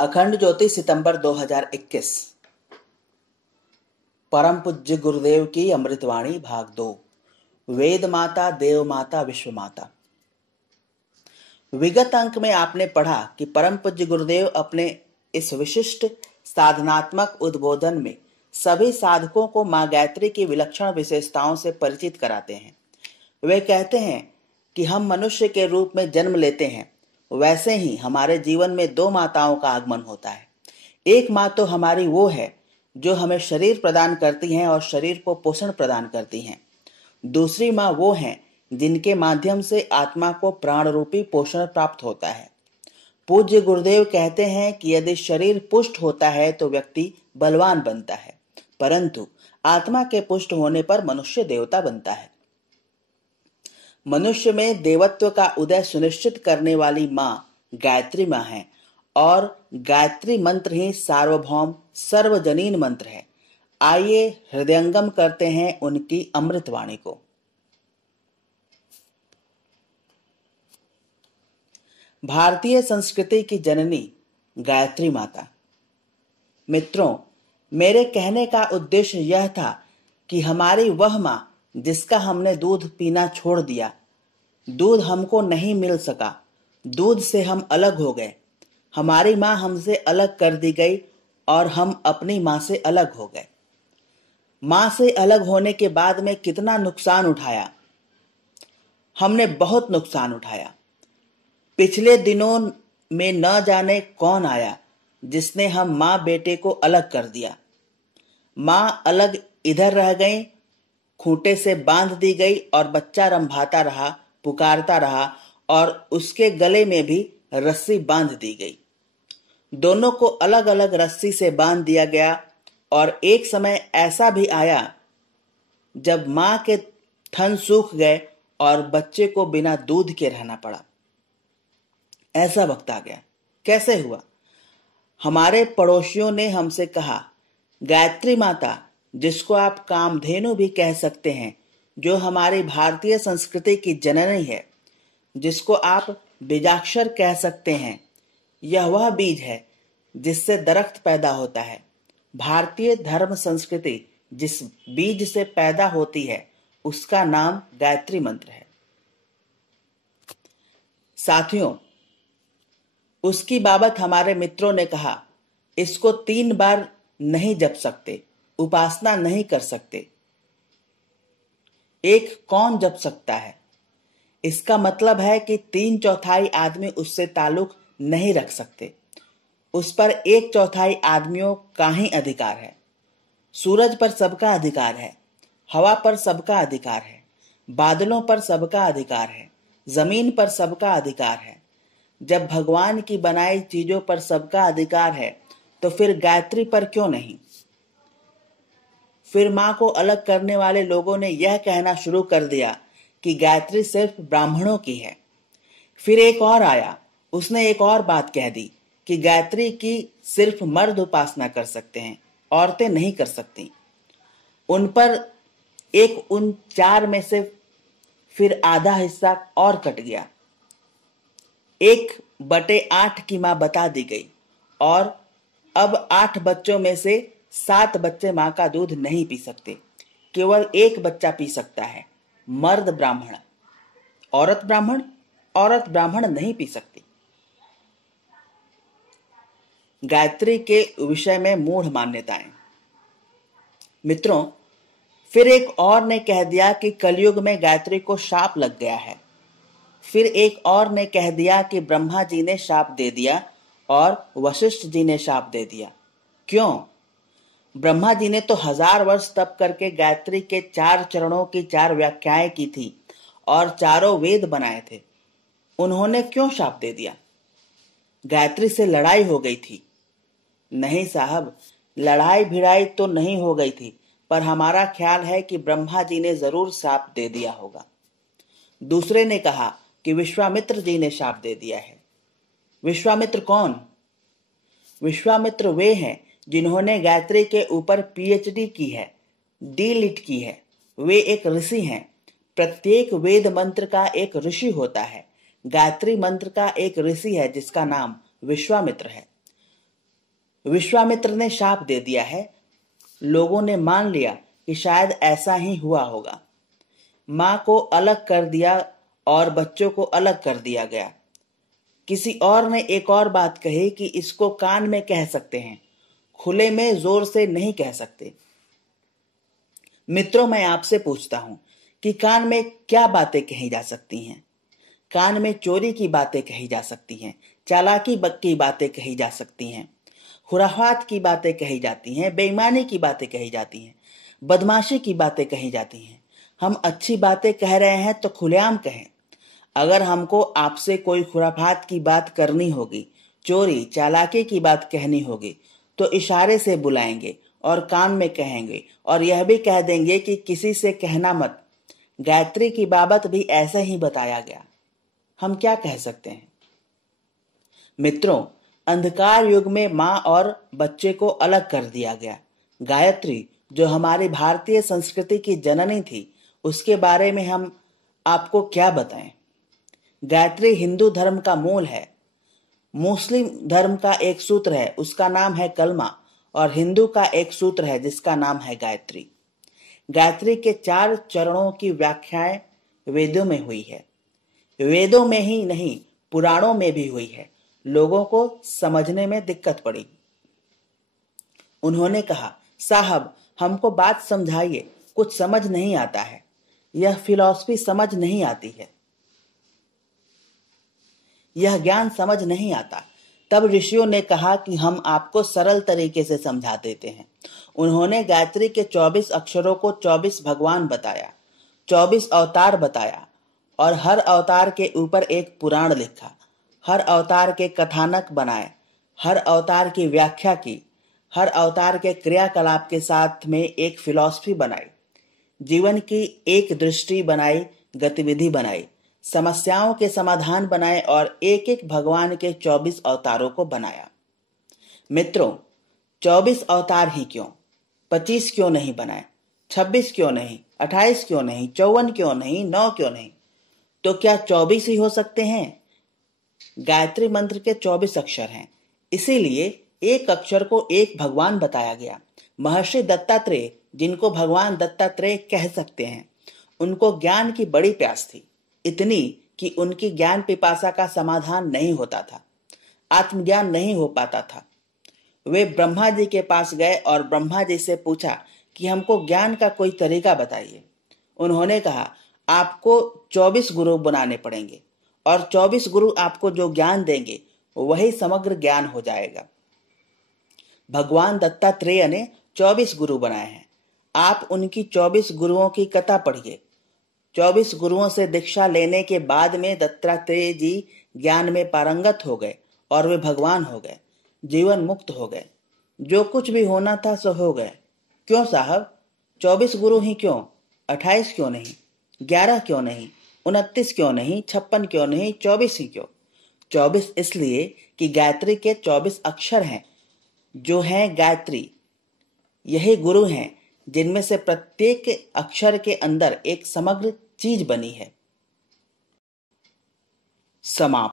अखंड ज्योति सितंबर 2021। परम पूज्य गुरुदेव की अमृतवाणी भाग 2। वेद माता, देव माता, विश्व माता। विगत अंक में आपने पढ़ा कि परम पूज्य गुरुदेव अपने इस विशिष्ट साधनात्मक उद्बोधन में सभी साधकों को मां गायत्री की विलक्षण विशेषताओं से परिचित कराते हैं। वे कहते हैं कि हम मनुष्य के रूप में जन्म लेते हैं, वैसे ही हमारे जीवन में दो माताओं का आगमन होता है। एक माँ तो हमारी वो है जो हमें शरीर प्रदान करती हैं और शरीर को पोषण प्रदान करती हैं। दूसरी माँ वो हैं जिनके माध्यम से आत्मा को प्राण रूपी पोषण प्राप्त होता है। पूज्य गुरुदेव कहते हैं कि यदि शरीर पुष्ट होता है तो व्यक्ति बलवान बनता है, परंतु आत्मा के पुष्ट होने पर मनुष्य देवता बनता है। मनुष्य में देवत्व का उदय सुनिश्चित करने वाली मां गायत्री मां है और गायत्री मंत्र ही सार्वभौम सर्वजनीन मंत्र है। आइए हृदयंगम करते हैं उनकी अमृतवाणी को। भारतीय संस्कृति की जननी गायत्री माता। मित्रों, मेरे कहने का उद्देश्य यह था कि हमारी वह मां जिसका हमने दूध पीना छोड़ दिया, दूध हमको नहीं मिल सका, दूध से हम अलग हो गए, हमारी मां हमसे अलग कर दी गई और हम अपनी मां से अलग हो गए। मां से अलग होने के बाद में कितना नुकसान उठाया, हमने बहुत नुकसान उठाया। पिछले दिनों में न जाने कौन आया जिसने हम मां बेटे को अलग कर दिया। मां अलग इधर रह गई, खूंटे से बांध दी गई और बच्चा रंभाता रहा, पुकारता रहा और उसके गले में भी रस्सी बांध दी गई। दोनों को अलग अलग रस्सी से बांध दिया गया और एक समय ऐसा भी आया जब मां के थन सूख गए और बच्चे को बिना दूध के रहना पड़ा। ऐसा वक्त आ गया। कैसे हुआ? हमारे पड़ोसियों ने हमसे कहा, गायत्री माता, जिसको आप कामधेनु भी कह सकते हैं, जो हमारी भारतीय संस्कृति की जननी है, जिसको आप बीजाक्षर कह सकते हैं, यह वह बीज है जिससे दरख्त पैदा होता है। भारतीय धर्म संस्कृति जिस बीज से पैदा होती है उसका नाम गायत्री मंत्र है। साथियों, उसकी बाबत हमारे मित्रों ने कहा, इसको 3 बार नहीं जप सकते, उपासना नहीं कर सकते। एक कौन जप सकता है? इसका मतलब है कि 3/4 आदमी उससे ताल्लुक नहीं रख सकते। उस पर 1/4 आदमियों का ही अधिकार है। सूरज पर सबका अधिकार है, हवा पर सबका अधिकार है, बादलों पर सबका अधिकार है, जमीन पर सबका अधिकार है। जब भगवान की बनाई चीजों पर सबका अधिकार है तो फिर गायत्री पर क्यों नहीं? फिर मां को अलग करने वाले लोगों ने यह कहना शुरू कर दिया कि गायत्री सिर्फ ब्राह्मणों की है। फिर एक और आया, उसने एक और बात कह दी कि गायत्री की सिर्फ मर्द उपासना कर सकते हैं, औरतें नहीं कर सकती। उन पर उन 4 में से फिर आधा हिस्सा और कट गया। 1/8 की मां बता दी गई और अब 8 बच्चों में से 7 बच्चे मां का दूध नहीं पी सकते। केवल 1 बच्चा पी सकता है, मर्द ब्राह्मण। औरत ब्राह्मण नहीं पी सकती। गायत्री के विषय में मूढ़ मान्यताएं। मित्रों, फिर एक और ने कह दिया कि कलयुग में गायत्री को शाप लग गया है। फिर एक और ने कह दिया कि ब्रह्मा जी ने शाप दे दिया और वशिष्ठ जी ने शाप दे दिया। क्यों? ब्रह्मा जी ने तो 1000 वर्ष तप करके गायत्री के 4 चरणों की 4 व्याख्याएं की थी और चारों वेद बनाए थे। उन्होंने क्यों शाप दे दिया? गायत्री से लड़ाई हो गई थी? नहीं साहब, लड़ाई भिड़ाई तो नहीं हो गई थी, पर हमारा ख्याल है कि ब्रह्मा जी ने जरूर शाप दे दिया होगा। दूसरे ने कहा कि विश्वामित्र जी ने शाप दे दिया है। विश्वामित्र कौन? विश्वामित्र वे हैं जिन्होंने गायत्री के ऊपर PhD की है, D.Litt की है। वे एक ऋषि हैं। प्रत्येक वेद मंत्र का एक ऋषि होता है। गायत्री मंत्र का एक ऋषि है जिसका नाम विश्वामित्र है। विश्वामित्र ने शाप दे दिया है। लोगों ने मान लिया कि शायद ऐसा ही हुआ होगा। माँ को अलग कर दिया और बच्चों को अलग कर दिया गया। किसी और ने एक और बात कही कि इसको कान में कह सकते हैं, खुले में जोर से नहीं कह सकते। मित्रों, मैं आपसे पूछता हूं कि कान में क्या बातें कही जा सकती हैं? कान में चोरी की बातें कही जा सकती हैं, चालाकी की बातें कही जा सकती हैं, खुराफात की बातें कही जाती हैं, बेईमानी की बातें कही जाती हैं, बदमाशी की बातें कही जाती हैं। हम अच्छी बातें कह रहे हैं तो खुलेआम कहें। अगर हमको आपसे कोई खुराफात की बात करनी होगी, चोरी चालाकी की बात कहनी होगी, तो इशारे से बुलाएंगे और कान में कहेंगे और यह भी कह देंगे कि किसी से कहना मत। गायत्री की बाबत भी ऐसा ही बताया गया। हम क्या कह सकते हैं? मित्रों, अंधकार युग में माँ और बच्चे को अलग कर दिया गया। गायत्री, जो हमारी भारतीय संस्कृति की जननी थी, उसके बारे में हम आपको क्या बताएं? गायत्री हिंदू धर्म का मूल है। मुस्लिम धर्म का एक सूत्र है, उसका नाम है कलमा, और हिंदू का एक सूत्र है जिसका नाम है गायत्री। गायत्री के 4 चरणों की व्याख्याएं वेदों में हुई है। वेदों में ही नहीं, पुराणों में भी हुई है। लोगों को समझने में दिक्कत पड़ी। उन्होंने कहा, साहब हमको बात समझाइए, कुछ समझ नहीं आता है, यह फिलॉसफी समझ नहीं आती है, यह ज्ञान समझ नहीं आता। तब ऋषियों ने कहा कि हम आपको सरल तरीके से समझा देते हैं। उन्होंने गायत्री के 24 अक्षरों को 24 भगवान बताया, 24 अवतार बताया और हर अवतार के ऊपर एक पुराण लिखा, हर अवतार के कथानक बनाए, हर अवतार की व्याख्या की, हर अवतार के क्रियाकलाप के साथ में एक फिलॉसफी बनाई, जीवन की एक दृष्टि बनाई, गतिविधि बनाई, समस्याओं के समाधान बनाए और एक एक भगवान के 24 अवतारों को बनाया। मित्रों, 24 अवतार ही क्यों? 25 क्यों नहीं बनाए? 26 क्यों नहीं? 28 क्यों नहीं? 54 क्यों नहीं? 9 क्यों नहीं? तो क्या 24 ही हो सकते हैं? गायत्री मंत्र के 24 अक्षर हैं, इसीलिए एक अक्षर को एक भगवान बताया गया। महर्षि दत्तात्रेय, जिनको भगवान दत्तात्रेय कह सकते हैं, उनको ज्ञान की बड़ी प्यास थी, इतनी कि उनकी ज्ञान पिपासा का समाधान नहीं होता था, आत्मज्ञान नहीं हो पाता था। वे ब्रह्मा जी के पास गए और ब्रह्मा जी से पूछा कि हमको ज्ञान का कोई तरीका बताइए। उन्होंने कहा, आपको 24 गुरु बनाने पड़ेंगे और 24 गुरु आपको जो ज्ञान देंगे वही समग्र ज्ञान हो जाएगा। भगवान दत्तात्रेय ने 24 गुरु बनाए हैं। आप उनकी 24 गुरुओं की कथा पढ़िए। 24 गुरुओं से दीक्षा लेने के बाद में दत्तात्रेय जी ज्ञान में पारंगत हो गए और वे भगवान हो गए, जीवन मुक्त हो गए। जो कुछ भी होना था सो हो गए। क्यों साहब? 24 गुरु ही क्यों? 28 क्यों नहीं? 11 क्यों नहीं? 29 क्यों नहीं? 56 क्यों नहीं? 24 ही क्यों? 24 इसलिए कि गायत्री के 24 अक्षर हैं, जो हैं गायत्री। यही गुरु हैं जिनमें से प्रत्येक अक्षर के अंदर एक समग्र चीज बनी है। समाप्त।